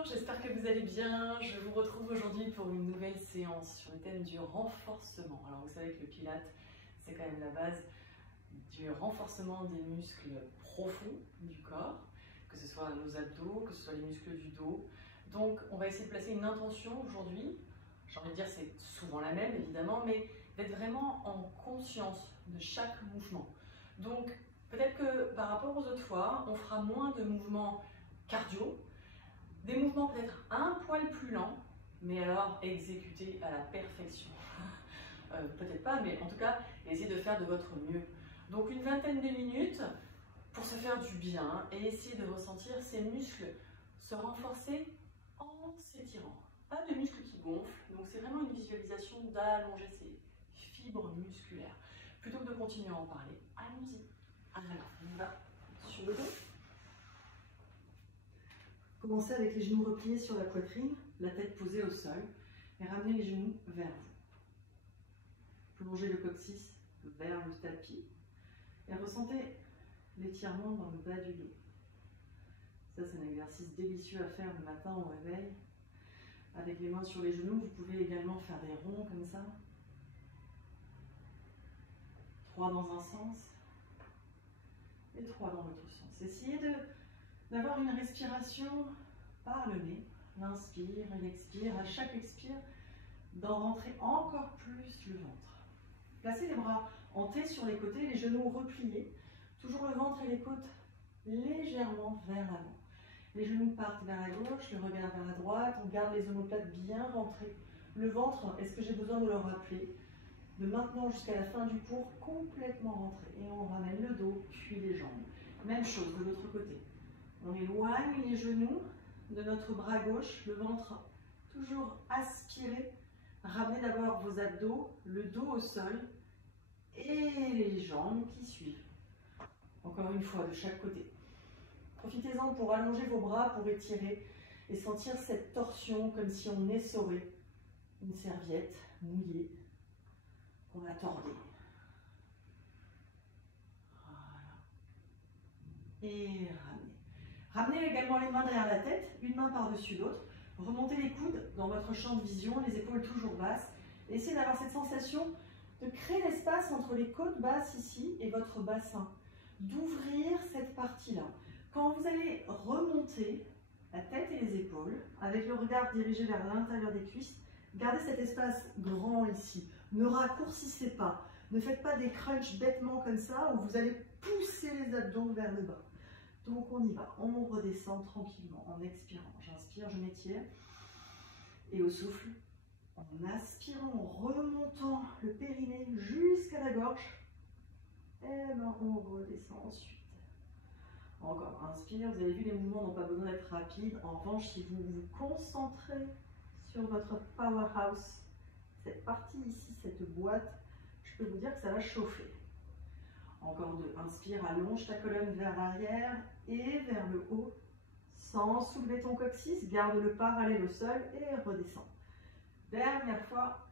Bonjour, j'espère que vous allez bien. Je vous retrouve aujourd'hui pour une nouvelle séance sur le thème du renforcement. Alors vous savez que le Pilates, c'est quand même la base du renforcement des muscles profonds du corps, que ce soit nos abdos, que ce soit les muscles du dos. Donc on va essayer de placer une intention aujourd'hui. J'ai envie de dire c'est souvent la même évidemment, mais d'être vraiment en conscience de chaque mouvement. Donc peut-être que par rapport aux autres fois, on fera moins de mouvements cardio, des mouvements peut-être un poil plus lents, mais alors exécutés à la perfection. Peut-être pas, mais en tout cas, essayez de faire de votre mieux. Donc une vingtaine de minutes pour se faire du bien et essayer de ressentir ces muscles se renforcer en s'étirant. Pas de muscles qui gonflent, donc c'est vraiment une visualisation d'allonger ces fibres musculaires. Plutôt que de continuer à en parler, allons-y. Alors, on va sur le dos. Commencez avec les genoux repliés sur la poitrine, la tête posée au sol et ramenez les genoux vers vous. Plongez le coccyx vers le tapis et ressentez l'étirement dans le bas du dos. Ça, c'est un exercice délicieux à faire le matin au réveil. Avec les mains sur les genoux, vous pouvez également faire des ronds comme ça. 3 dans un sens et 3 dans l'autre sens. Essayez d'avoir une respiration par le nez. L'inspire et l'expire. À chaque expire, d'en rentrer encore plus le ventre. Placez les bras en T sur les côtés, les genoux repliés. Toujours le ventre et les côtes légèrement vers l'avant. Les genoux partent vers la gauche, le regard vers la droite. On garde les omoplates bien rentrées. Le ventre, est-ce que j'ai besoin de le rappeler? De maintenant jusqu'à la fin du cours, complètement rentré. Et on ramène le dos, puis les jambes. Même chose de l'autre côté. On éloigne les genoux de notre bras gauche, le ventre toujours aspiré. Ramenez d'abord vos abdos, le dos au sol et les jambes qui suivent. Encore une fois, de chaque côté. Profitez-en pour allonger vos bras, pour étirer et sentir cette torsion comme si on essorait une serviette mouillée qu'on a tordée. Voilà. Et ramenez. Ramenez également les mains derrière la tête, une main par-dessus l'autre. Remontez les coudes dans votre champ de vision, les épaules toujours basses. Essayez d'avoir cette sensation de créer l'espace entre les côtes basses ici et votre bassin. D'ouvrir cette partie-là. Quand vous allez remonter la tête et les épaules, avec le regard dirigé vers l'intérieur des cuisses, gardez cet espace grand ici. Ne raccourcissez pas. Ne faites pas des crunchs bêtement comme ça où vous allez pousser les abdos vers le bas. Donc on y va. On redescend tranquillement en expirant. J'inspire, je m'étire. Et au souffle, en aspirant, en remontant le périnée jusqu'à la gorge, et ben on redescend ensuite. Encore, inspire, vous avez vu les mouvements n'ont pas besoin d'être rapides. En revanche, si vous vous concentrez sur votre powerhouse, cette partie ici, cette boîte, je peux vous dire que ça va chauffer. Encore 2, inspire, allonge ta colonne vers l'arrière et vers le haut, sans soulever ton coccyx, garde le parallèle au sol et redescend. Dernière fois,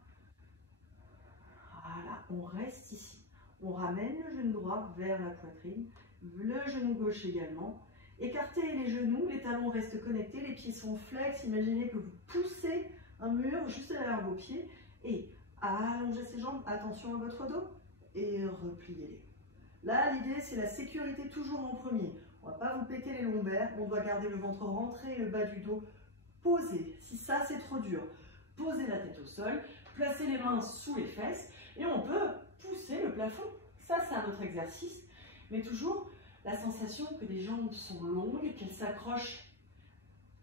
voilà, on reste ici. On ramène le genou droit vers la poitrine, le genou gauche également. Écartez les genoux, les talons restent connectés, les pieds sont flex. Imaginez que vous poussez un mur juste derrière vos pieds et allongez ces jambes, attention à votre dos et repliez-les. Là, l'idée, c'est la sécurité toujours en premier. On ne va pas vous péter les lombaires, on doit garder le ventre rentré et le bas du dos posé. Si ça, c'est trop dur, posez la tête au sol, placez les mains sous les fesses et on peut pousser le plafond. Ça, c'est un autre exercice, mais toujours la sensation que les jambes sont longues, qu'elles s'accrochent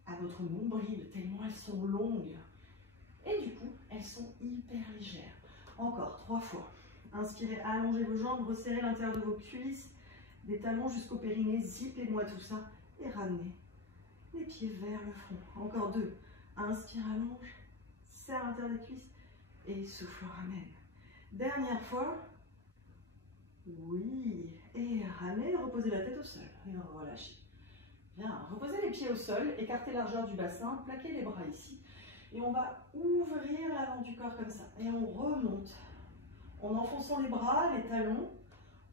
à votre nombril, tellement elles sont longues. Et du coup, elles sont hyper légères. Encore 3 fois. Inspirez, allongez vos jambes, resserrez l'intérieur de vos cuisses, des talons jusqu'au périnée, zippez-moi tout ça et ramenez les pieds vers le front. Encore 2. Inspire, allonge, serre l'intérieur des cuisses et souffle, ramène. Dernière fois. Oui, et ramenez, reposez la tête au sol et relâchez. Bien, reposez les pieds au sol, écartez la largeur du bassin, plaquez les bras ici. Et on va ouvrir l'avant du corps comme ça. Et on remonte. En enfonçant les bras, les talons,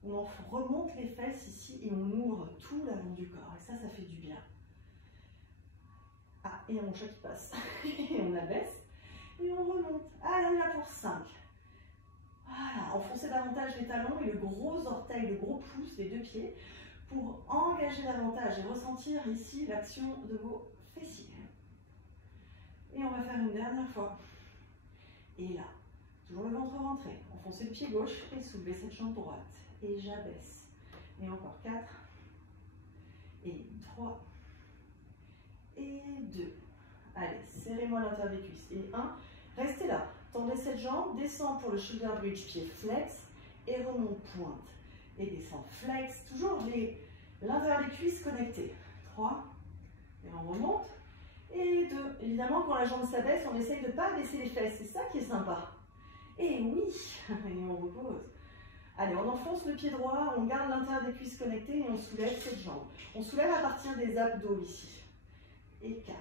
on remonte les fesses ici et on ouvre tout l'avant du corps. Et ça fait du bien. À et mon chat qui passe. Et on abaisse et on remonte. Allez, on est là pour 5. Voilà, enfoncez davantage les talons et le gros orteil, le gros pouce des deux pieds pour engager davantage et ressentir ici l'action de vos fessiers. Et on va faire une dernière fois. Et là, toujours le ventre rentré. Enfoncez le pied gauche et soulevez cette jambe droite. Et j'abaisse. Et encore 4. Et 3. Et 2. Allez, serrez-moi l'intérieur des cuisses. Et 1. Restez là. Tendez cette jambe. Descends pour le shoulder bridge, pied flex. Et remonte pointe. Et descend flex. Toujours l'intérieur des cuisses connecté. 3. Et on remonte. Et 2. Évidemment, quand la jambe s'abaisse, on essaye de ne pas baisser les fesses. C'est ça qui est sympa. Et oui. Et on repose. Allez, on enfonce le pied droit, on garde l'intérieur des cuisses connectées et on soulève cette jambe. On soulève à partir des abdos ici. Et 4.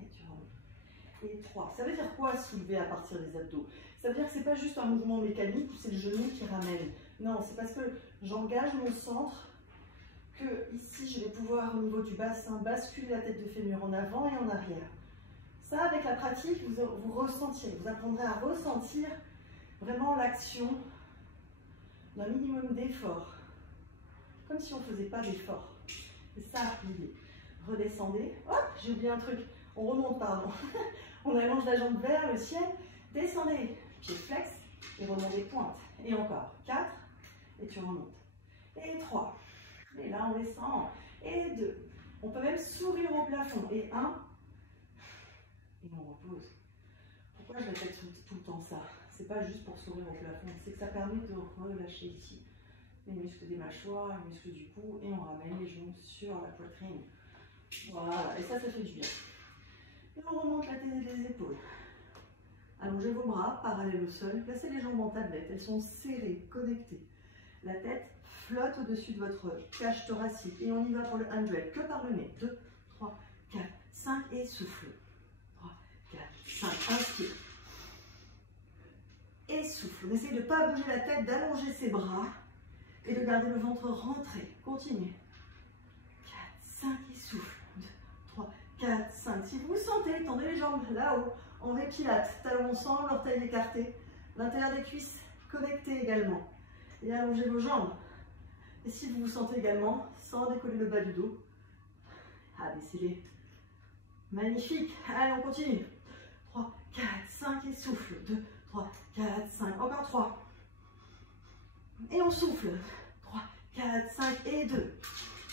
Et tu remontes. Et 3. Ça veut dire quoi soulever à partir des abdos? Ça veut dire que ce n'est pas juste un mouvement mécanique où c'est le genou qui ramène. Non, c'est parce que j'engage mon centre que ici je vais pouvoir au niveau du bassin basculer la tête de fémur en avant et en arrière. Ça, avec la pratique, vous ressentirez, vous apprendrez à ressentir vraiment l'action d'un minimum d'effort, comme si on ne faisait pas d'effort. C'est ça l'idée. Redescendez. Hop, j'ai oublié un truc. On remonte, pardon. On allonge la jambe vers le ciel. Descendez, pied flex et remontez pointe. Et encore 4 et tu remontes. Et 3. Et là on descend. Et 2. On peut même sourire au plafond. Et 1. Et on repose. Pourquoi je répète tout le temps ça? C'est pas juste pour sourire au plafond, c'est que ça permet de relâcher ici les muscles des mâchoires, les muscles du cou, et on ramène les genoux sur la poitrine. Voilà, et ça fait du bien. Et on remonte la tête et les épaules. Allongez vos bras, parallèles au sol, placez les jambes en tablette, elles sont serrées, connectées. La tête flotte au-dessus de votre cage thoracique, et on y va pour le 100, que par le nez. 2, 3, 4, 5, et souffle. 3, 4, 5, inspire. Et souffle. On essaye de ne pas bouger la tête, d'allonger ses bras et de garder le ventre rentré. Continue. 4, 5 et souffle. 2, 3, 4, 5. Si vous sentez, tendez les jambes là-haut, en V-pilate, talons ensemble, orteils écartés. L'intérieur des cuisses connecté également. Et allongez vos jambes. Et si vous vous sentez également, sans décoller le bas du dos, abaissez-les. Magnifique. Allez, on continue. 3, 4, 5 et souffle. 2, 3, 4, 5, encore 3. Et on souffle. 3, 4, 5 et 2.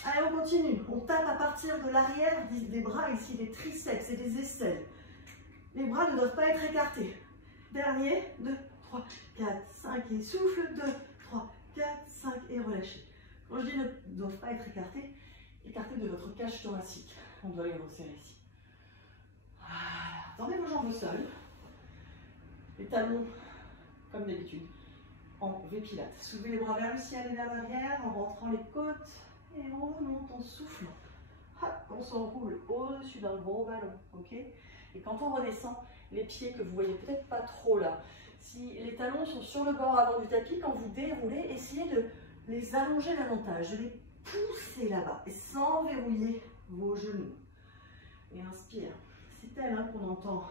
Allez, on continue. On tape à partir de l'arrière des bras ici, des triceps et des aisselles. Les bras ne doivent pas être écartés. Dernier, 2, 3, 4, 5 et souffle. 2, 3, 4, 5 et relâchez. Quand je dis ne doivent pas être écartés, écartés de votre cage thoracique. On doit les resserrer ici. Voilà. Tendez vos jambes au sol. Les talons, comme d'habitude, en V-pilate. Soulevez les bras vers le ciel et vers l'arrière en rentrant les côtes. Et on remonte, on souffle. Hop, on s'enroule au-dessus d'un gros ballon. Ok? Et quand on redescend, les pieds que vous voyez peut-être pas trop là, si les talons sont sur le bord avant du tapis, quand vous déroulez, essayez de les allonger davantage, de les pousser là-bas et sans verrouiller vos genoux. Et inspire. C'est elle hein, qu'on entend.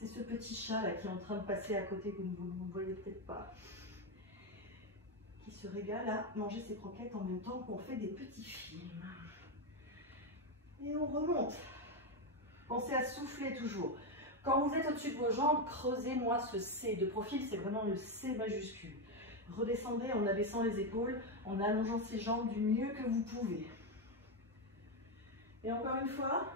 C'est ce petit chat là qui est en train de passer à côté, que vous ne voyez peut-être pas. Qui se régale à manger ses croquettes en même temps qu'on fait des petits films. Et on remonte. Pensez à souffler toujours. Quand vous êtes au-dessus de vos jambes, creusez-moi ce C. De profil, c'est vraiment le C majuscule. Redescendez en abaissant les épaules, en allongeant ses jambes du mieux que vous pouvez. Et encore une fois.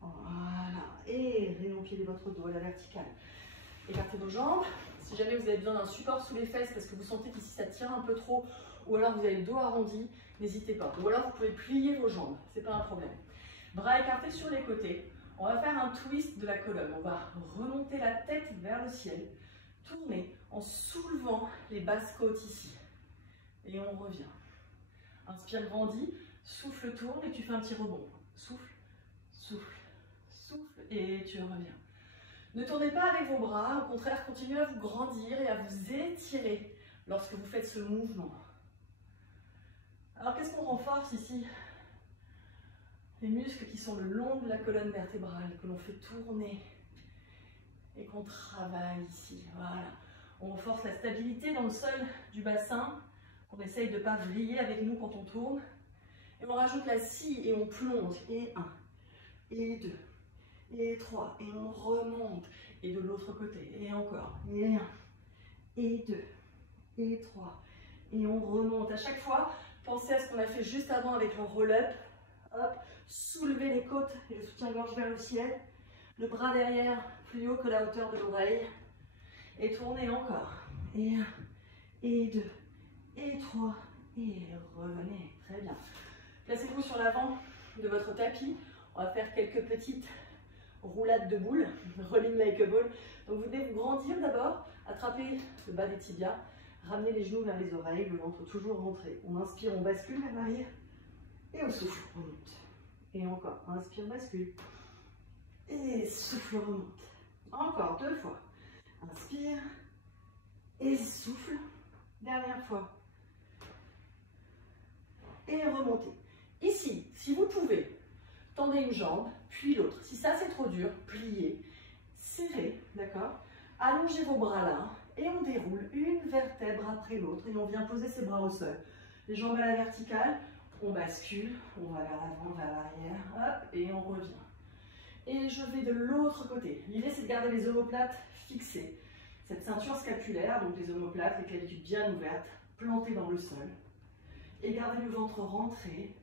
Voilà. Et réempilez votre dos à la verticale. Écartez vos jambes. Si jamais vous avez besoin d'un support sous les fesses parce que vous sentez qu'ici ça tient un peu trop, ou alors vous avez le dos arrondi, n'hésitez pas. Ou alors vous pouvez plier vos jambes, c'est pas un problème. Bras écartés sur les côtés. On va faire un twist de la colonne. On va remonter la tête vers le ciel, tourner en soulevant les basses côtes ici. Et on revient. Inspire, grandis, souffle, tourne et tu fais un petit rebond. Souffle, souffle, souffle et tu reviens. Ne tournez pas avec vos bras, au contraire, continuez à vous grandir et à vous étirer lorsque vous faites ce mouvement. Alors, qu'est-ce qu'on renforce ici? Les muscles qui sont le long de la colonne vertébrale, que l'on fait tourner et qu'on travaille ici. Voilà. On renforce la stabilité dans le sol du bassin. On essaye de ne pas vriller avec nous quand on tourne. Et on rajoute la scie et on plonge. Et 1, et 2, et 3. Et on remonte. Et de l'autre côté. Et encore. Et 1, et 2, et 3. Et on remonte. À chaque fois, pensez à ce qu'on a fait juste avant avec le roll-up. Hop, soulevez les côtes et le soutien-gorge vers le ciel. Le bras derrière, plus haut que la hauteur de l'oreille. Et tournez encore. Et 1, et 2, et 3. Et revenez. Très bien. Placez-vous sur l'avant de votre tapis. On va faire quelques petites roulades de boules. Rolling like a ball. Donc vous devez vous grandir d'abord. Attrapez le bas des tibias. Ramenez les genoux vers les oreilles. Le ventre toujours rentré. On inspire, on bascule vers l'arrière. Et au souffle, on monte. Et encore. Inspire, bascule. Et souffle, remonte. Encore 2 fois. Inspire. Et souffle. Dernière fois. Et remontez. Ici, si vous pouvez, tendez une jambe, puis l'autre. Si ça c'est trop dur, pliez, serrez, d'accord? Allongez vos bras là et on déroule une vertèbre après l'autre et on vient poser ses bras au sol. Les jambes à la verticale, on bascule, on va vers l'avant, vers l'arrière, hop, et on revient. Et je vais de l'autre côté. L'idée c'est de garder les omoplates fixées. Cette ceinture scapulaire, donc les omoplates, les clavicules bien ouvertes, plantées dans le sol. Et gardez le ventre rentré,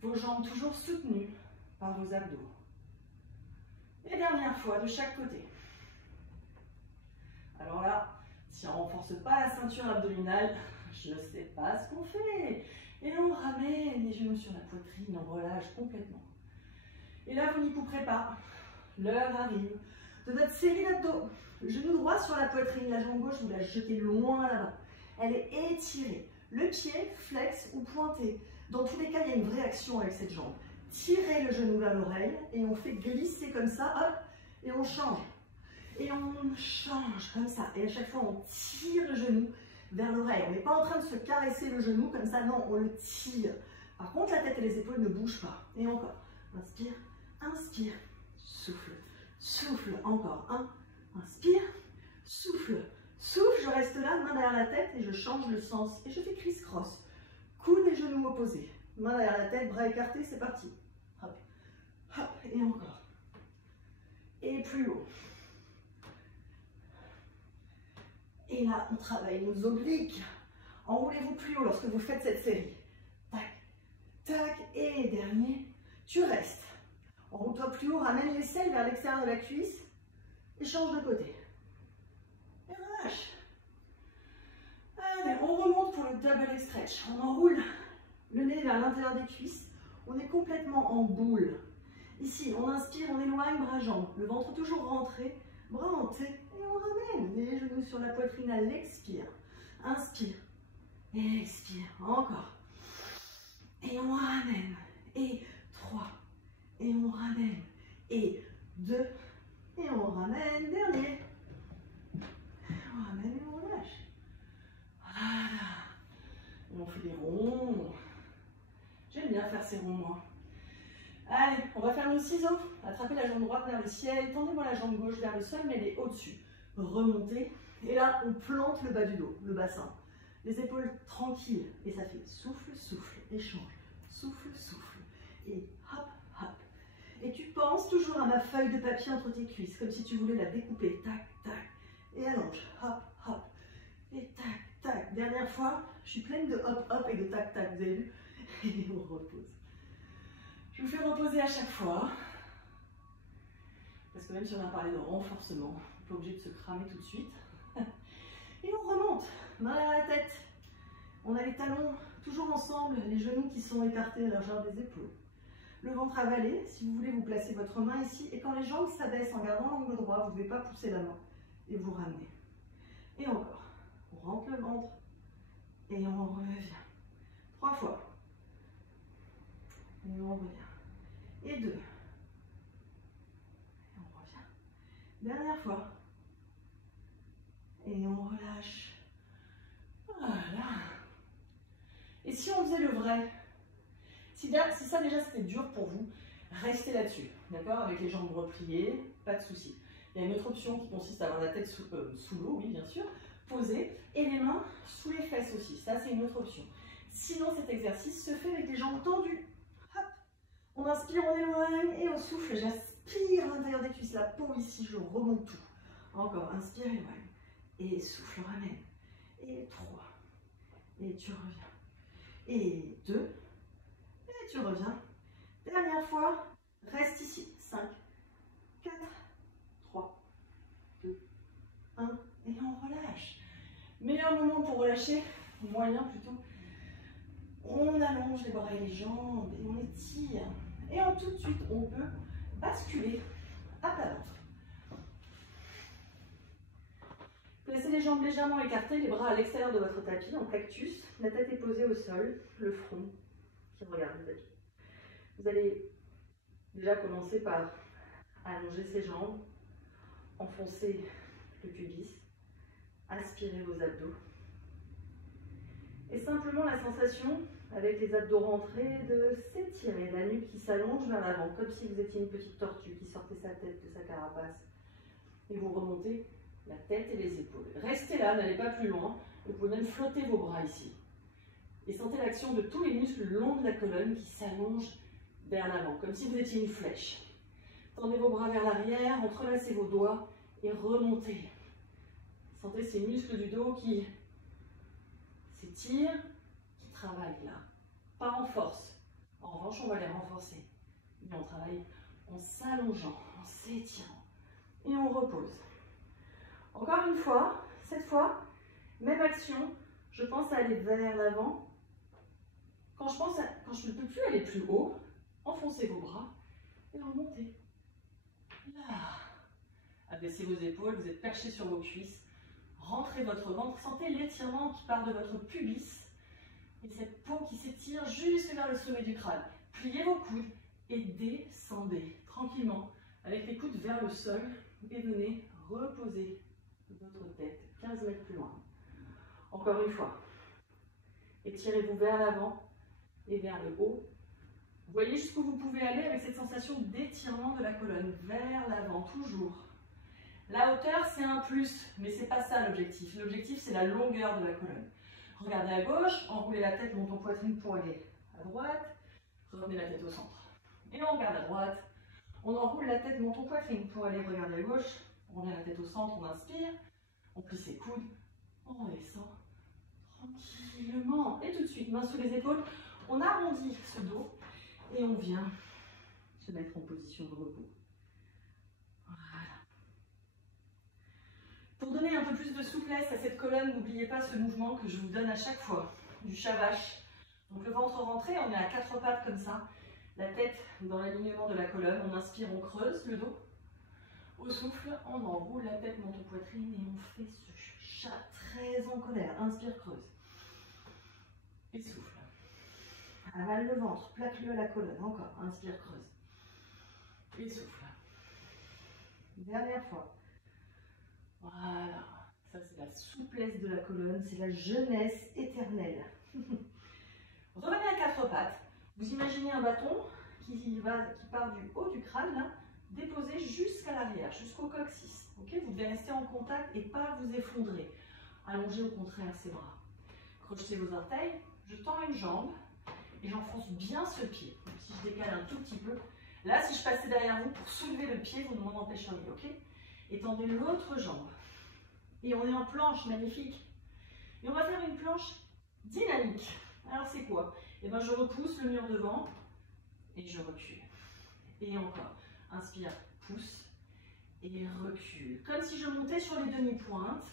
vos jambes toujours soutenues par vos abdos. Et dernière fois de chaque côté. Alors là, si on ne renforce pas la ceinture abdominale, je ne sais pas ce qu'on fait. Et on ramène les genoux sur la poitrine, on relâche complètement. Et là, vous n'y couperez pas. L'heure arrive de votre série d'abdos. Le genou droit sur la poitrine, la jambe gauche, vous la jetez loin là-bas. Elle est étirée. Le pied flex ou pointé. Dans tous les cas, il y a une vraie action avec cette jambe. Tirez le genou vers l'oreille et on fait glisser comme ça, hop, et on change. Et on change comme ça. Et à chaque fois, on tire le genou vers l'oreille. On n'est pas en train de se caresser le genou comme ça, non, on le tire. Par contre, la tête et les épaules ne bougent pas. Et encore. Inspire, inspire, souffle, souffle, encore. 1, inspire, souffle. Souffle, je reste là, main derrière la tête et je change le sens. Et je fais criss-cross. Coude et genoux opposés. Main derrière la tête, bras écartés, c'est parti. Hop, hop, et encore. Et plus haut. Et là, on travaille nos obliques. Enroulez-vous plus haut lorsque vous faites cette série. Tac, tac, et dernier, tu restes. Enroule-toi plus haut, ramène l'aisselle vers l'extérieur de la cuisse et change de côté. Et relâche. Allez, on remonte pour le double stretch. On enroule le nez vers l'intérieur des cuisses. On est complètement en boule. Ici, on inspire, on éloigne bras-jambes. Le ventre toujours rentré, bras hantés. Et on ramène les genoux sur la poitrine à l'expire. Inspire. Expire. Encore. Et on ramène. Et 3. Et on ramène. Et 2. Et on ramène. Dernier. On ramène et on relâche. Voilà. Et on fait des ronds. J'aime bien faire ces ronds, moi. Allez, on va faire nos ciseaux. Attrapez la jambe droite vers le ciel. Tendez-moi la jambe gauche vers le sol, mais elle est au-dessus. Remontez. Et là, on plante le bas du dos, le bassin. Les épaules tranquilles. Et ça fait souffle, souffle, échange. Souffle, souffle. Et hop, hop. Et tu penses toujours à ma feuille de papier entre tes cuisses, comme si tu voulais la découper. Tac, tac. Et allonge. Hop, hop. Et tac, tac. Dernière fois, je suis pleine de hop, hop et de tac, tac. Vous avez vu? Et on repose. Je vous fais reposer à chaque fois. Parce que même si on a parlé de renforcement, on n'est pas obligé de se cramer tout de suite. Et on remonte. Main à la tête. On a les talons toujours ensemble, les genoux qui sont écartés à la largeur des épaules. Le ventre avalé. Si vous voulez, vous placez votre main ici. Et quand les jambes s'abaissent en gardant l'angle droit, vous ne devez pas pousser la main. Et vous ramenez. Et encore. On rentre le ventre. Et on revient. 3 fois. Et on revient. Et 2. Et on revient. Dernière fois. Et on relâche. Voilà. Et si on faisait le vrai? Si ça déjà c'était dur pour vous, restez là-dessus, d'accord? Avec les jambes repliées, pas de souci. Il y a une autre option qui consiste à avoir la tête sous l'eau, oui bien sûr, posée, et les mains sous les fesses aussi, ça c'est une autre option. Sinon cet exercice se fait avec les jambes tendues. Hop. On inspire, on éloigne, et au souffle, j'aspire à l'intérieur des cuisses, la peau ici, je remonte tout. Encore, inspire, éloigne, et souffle, ramène, et 3, et tu reviens, et 2, et tu reviens. Dernière fois, reste ici, 5, 4, 3, 2, 1, et on relâche. Meilleur moment pour relâcher, moyen plutôt, on allonge les bras et les jambes, et on étire. Et tout de suite, on peut basculer à plat ventre. Placez les jambes légèrement écartées, les bras à l'extérieur de votre tapis, en cactus. La tête est posée au sol, le front qui regarde le tapis. Vous allez déjà commencer par allonger ses jambes, enfoncer le pubis, aspirer vos abdos. Et simplement la sensation, avec les abdos rentrés, de s'étirer, la nuque qui s'allonge vers l'avant, comme si vous étiez une petite tortue qui sortait sa tête de sa carapace. Et vous remontez la tête et les épaules. Restez là, n'allez pas plus loin. Vous pouvez même flotter vos bras ici. Et sentez l'action de tous les muscles le long de la colonne qui s'allongent vers l'avant, comme si vous étiez une flèche. Tendez vos bras vers l'arrière, entrelacez vos doigts et remontez. Sentez ces muscles du dos qui s'étirent, qui travaillent là. Pas en force. En revanche, on va les renforcer. Mais on travaille en s'allongeant, en s'étirant. Et on repose. Encore une fois, cette fois, même action, je pense à aller vers l'avant. Quand je ne peux plus aller plus haut, enfoncez vos bras et remontez. Là. Abaissez vos épaules, vous êtes perché sur vos cuisses. Rentrez votre ventre, sentez l'étirement qui part de votre pubis et cette peau qui s'étire jusque vers le sommet du crâne. Pliez vos coudes et descendez tranquillement avec les coudes vers le sol et venez reposer votre tête 15 mètres plus loin. Encore une fois, étirez-vous vers l'avant et vers le haut. Voyez jusqu'où vous pouvez aller avec cette sensation d'étirement de la colonne vers l'avant, toujours. La hauteur, c'est un plus, mais ce n'est pas ça l'objectif. L'objectif, c'est la longueur de la colonne. Regardez à gauche, enroulez la tête, montons poitrine pour aller à droite. Revenez la tête au centre. Et on regarde à droite. On enroule la tête, montons poitrine pour aller regarder à gauche. On revient la tête au centre, on inspire. On plie ses coudes. On redescend tranquillement. Et tout de suite, main sous les épaules. On arrondit ce dos et on vient se mettre en position de repos. Voilà. Pour donner un peu plus de souplesse à cette colonne, n'oubliez pas ce mouvement que je vous donne à chaque fois, du shavash. Donc le ventre rentré, on est à quatre pattes comme ça, la tête dans l'alignement de la colonne, on inspire, on creuse le dos. Au souffle, on enroule la tête, monte aux poitrines et on fait ce chat très en colère. Inspire, creuse. Et souffle. Avale le ventre, plaque-le à la colonne. Encore, inspire, creuse. Et souffle. Dernière fois. Voilà. Ça, c'est la souplesse de la colonne, c'est la jeunesse éternelle. Revenez à quatre pattes. Vous imaginez un bâton qui part du haut du crâne, là, déposé jusqu'à l'arrière, jusqu'au coccyx. Okay, vous devez rester en contact et pas vous effondrer. Allongez au contraire ses bras. Crochetez vos orteils. Je tends une jambe et j'enfonce bien ce pied. Donc, si je décale un tout petit peu, là, si je passais derrière vous pour soulever le pied, vous ne m'en empêcheriez, ok? Et tendez l'autre jambe. Et on est en planche, magnifique. Et on va faire une planche dynamique. Alors, c'est quoi? Eh bien, je repousse le mur devant et je recule. Et encore. Inspire, pousse et recule. Comme si je montais sur les demi-pointes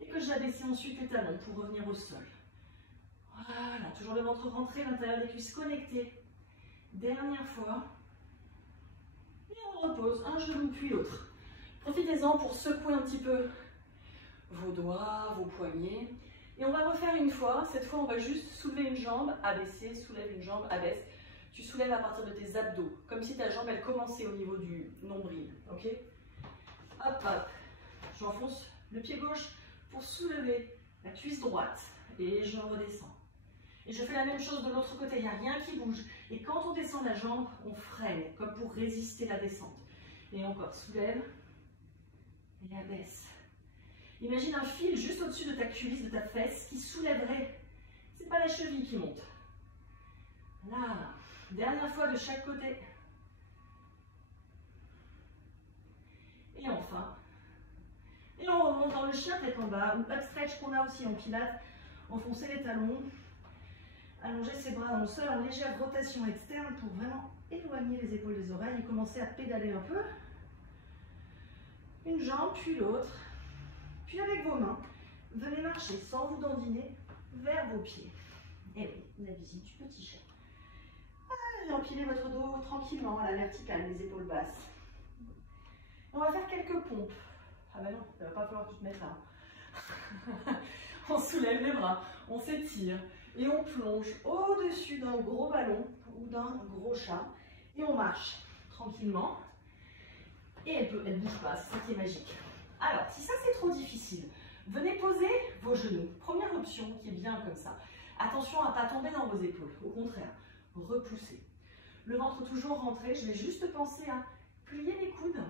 et que j'abaissais ensuite les talons pour revenir au sol. Voilà, toujours le ventre rentré, l'intérieur des cuisses connecté. Dernière fois. Et on repose un genou puis l'autre. Profitez-en pour secouer un petit peu vos doigts, vos poignets. Et on va refaire une fois. Cette fois, on va juste soulever une jambe, abaisser, soulève une jambe, abaisse. Tu soulèves à partir de tes abdos, comme si ta jambe, elle commençait au niveau du nombril. Ok? Hop, hop. J'enfonce le pied gauche pour soulever la cuisse droite. Et je redescends. Et je fais la même chose de l'autre côté, il n'y a rien qui bouge. Et quand on descend la jambe, on freine, comme pour résister la descente. Et encore, soulève et abaisse. Imagine un fil juste au-dessus de ta cuisse, de ta fesse, qui soulèverait. Ce n'est pas la cheville qui monte. Là, dernière fois de chaque côté. Et enfin. Et on remonte dans le chien tête en bas, ou up stretch qu'on a aussi en pilates. Enfoncer les talons. Allonger ses bras dans le sol en légère rotation externe pour vraiment éloigner les épaules des oreilles et commencer à pédaler un peu. Une jambe, puis l'autre. Puis avec vos mains, venez marcher sans vous dandiner vers vos pieds. Et oui, la visite du petit chat. Allez, empilez votre dos tranquillement à la verticale, les épaules basses. On va faire quelques pompes. Ah ben non, il ne va pas falloir tout te mettre là. On soulève les bras, on s'étire. Et on plonge au-dessus d'un gros ballon ou d'un gros chat. Et on marche tranquillement. Et elle ne bouge pas, c'est ça qui est magique. Alors, si ça c'est trop difficile, venez poser vos genoux. Première option qui est bien comme ça. Attention à ne pas tomber dans vos épaules. Au contraire, repoussez. Le ventre toujours rentré. Je vais juste penser à plier les coudes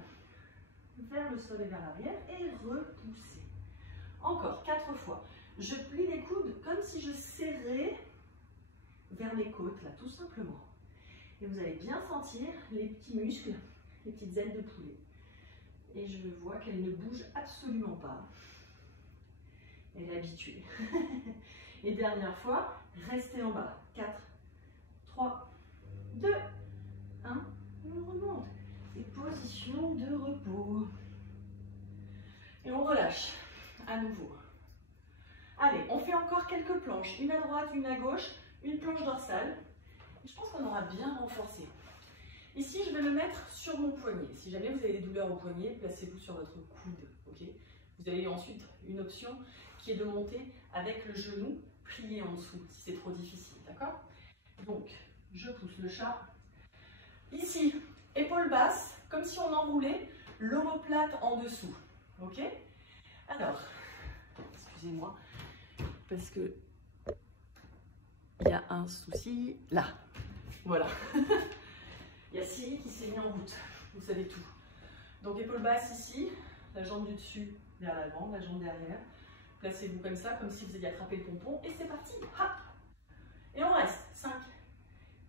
vers le sol et vers l'arrière et repousser. Encore 4 fois. Je plie les coudes comme si je serrais vers mes côtes, là, tout simplement. Et vous allez bien sentir les petits muscles, les petites ailes de poulet. Et je vois qu'elle ne bouge absolument pas. Elle est habituée. Et dernière fois, restez en bas. 4, 3, 2, 1. Et on remonte. Et position de repos. Et on relâche à nouveau. Allez, on fait encore quelques planches, une à droite, une à gauche, une planche dorsale. Je pense qu'on aura bien renforcé. Ici, je vais me mettre sur mon poignet. Si jamais vous avez des douleurs au poignet, placez-vous sur votre coude. Okay, vous avez ensuite une option qui est de monter avec le genou plié en dessous, si c'est trop difficile. D'accord? Donc, je pousse le chat. Ici, épaules basses, comme si on enroulait l'omoplate en dessous. Ok? Alors, excusez-moi. Parce que il y a un souci là. Voilà. Il y a Siri qui s'est mis en route. Vous savez tout. Donc épaules basses ici, la jambe du dessus vers l'avant, la jambe derrière. Placez-vous comme ça, comme si vous alliez attraper le pompon. Et c'est parti. Hop. Et on reste. 5,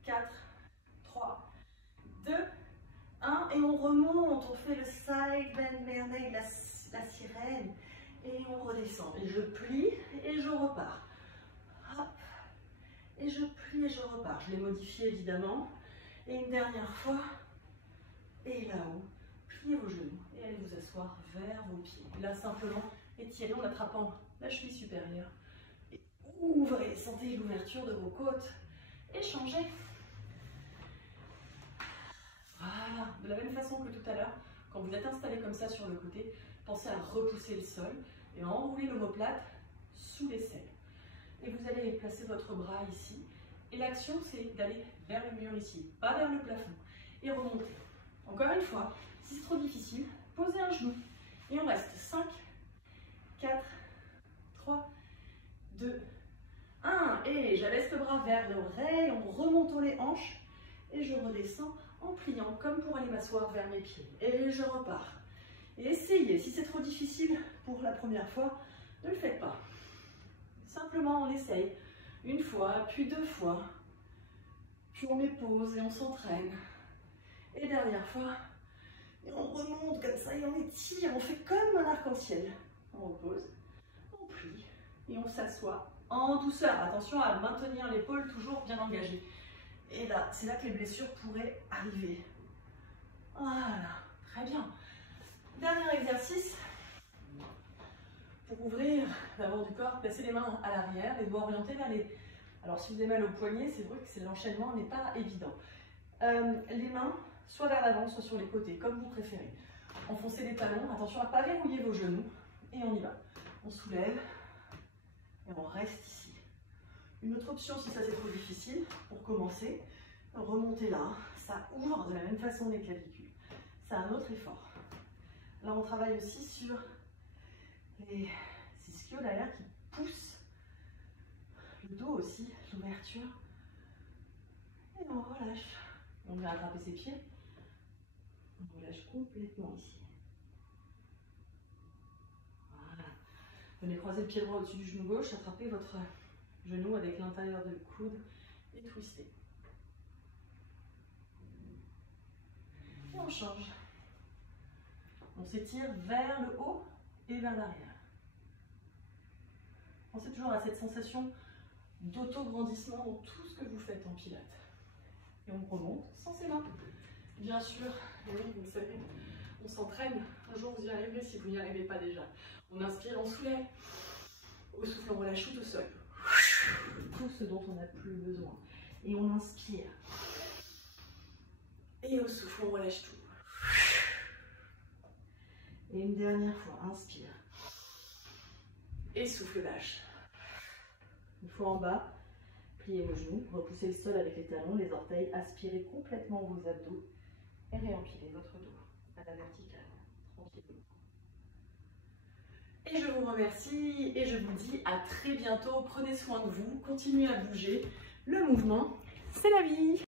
4, 3, 2, 1. Et on remonte. On fait le side bend mermaid, la sirène. Et on redescend. Et je plie et je repars. Hop. Et je plie et je repars. Je l'ai modifié évidemment. Et une dernière fois. Et là-haut. Pliez vos genoux. Et allez vous asseoir vers vos pieds. Là simplement, étirez en attrapant la cheville supérieure. Et ouvrez. Sentez l'ouverture de vos côtes. Et changez. Voilà. De la même façon que tout à l'heure, quand vous êtes installé comme ça sur le côté, pensez à repousser le sol et à enrouler l'omoplate sous l'aisselle. Et vous allez placer votre bras ici. Et l'action, c'est d'aller vers le mur ici, pas vers le plafond. Et remonter. Encore une fois, si c'est trop difficile, posez un genou. Et on reste 5, 4, 3, 2, 1. Et j'abaisse le bras vers l'oreille, on remonte les hanches. Et je redescends en pliant, comme pour aller m'asseoir vers mes pieds. Et je repars. Et essayez, si c'est trop difficile pour la première fois, ne le faites pas. Simplement, on essaye une fois, puis 2 fois, puis on met pause et on s'entraîne. Et dernière fois, et on remonte comme ça et on étire, on fait comme un arc-en-ciel. On repose, on plie et on s'assoit en douceur. Attention à maintenir l'épaule toujours bien engagée. Et là, c'est là que les blessures pourraient arriver. Voilà, très bien. Dernier exercice. Pour ouvrir l'avant du corps, placez les mains à l'arrière, les doigts orientés vers les... Alors si vous avez mal au poignet, c'est vrai que l'enchaînement n'est pas évident. Les mains, soit vers l'avant, soit sur les côtés, comme vous préférez. Enfoncez les talons, attention à ne pas verrouiller vos genoux. Et on y va. On soulève et on reste ici. Une autre option, si ça c'est trop difficile, pour commencer, remontez là. Ça ouvre de la même façon les clavicules. C'est un autre effort. Là, on travaille aussi sur les ischios derrière qui poussent le dos aussi, l'ouverture. Et on relâche. On vient attraper ses pieds. On relâche complètement ici. Voilà. Venez croiser le pied droit au-dessus du genou gauche, attrapez votre genou avec l'intérieur du coude et twistez. Et on change. On s'étire vers le haut et vers l'arrière. Pensez toujours à cette sensation d'auto-grandissement dans tout ce que vous faites en pilates. Et on remonte sans ses mains. Bien sûr, oui, vous le savez, on s'entraîne. Un jour vous y arriverez si vous n'y arrivez pas déjà. On inspire, on soulève. Au souffle, on relâche tout au sol. Tout ce dont on n'a plus besoin. Et on inspire. Et au souffle, on relâche tout. Et une dernière fois, inspire. Et souffle, lâche. Une fois en bas, pliez vos genoux, repoussez le sol avec les talons, les orteils, aspirez complètement vos abdos et réempilez votre dos à la verticale, tranquillement. Et je vous remercie et je vous dis à très bientôt. Prenez soin de vous, continuez à bouger. Le mouvement, c'est la vie.